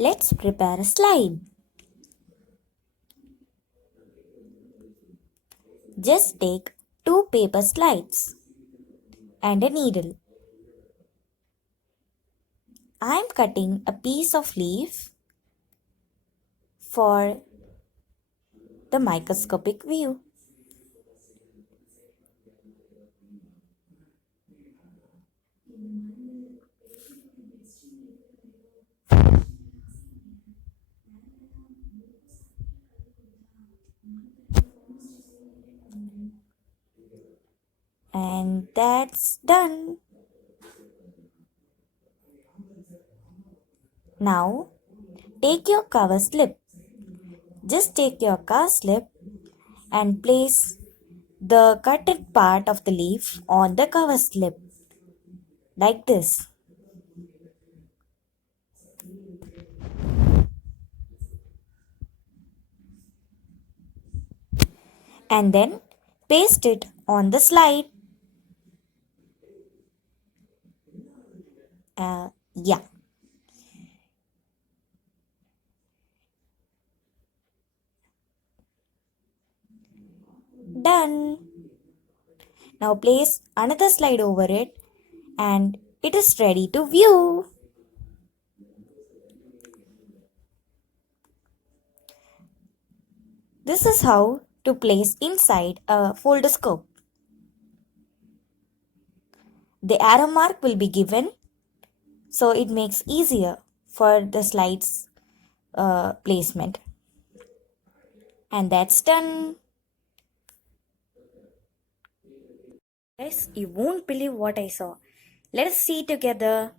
Let's prepare a slide. Just take 2 paper slides and a needle. I am cutting a piece of leaf for the microscopic view. And that's done. Now, take your cover slip. Just take your cover slip and place the cutted part of the leaf on the cover slip, like this. And then paste it on the slide. Yeah. Done. Now place another slide over it and it is ready to view. This is how to place inside a foldscope. The arrow mark will be given so it makes easier for the slides placement. And that's done. Guys, you won't believe what I saw. Let us see together.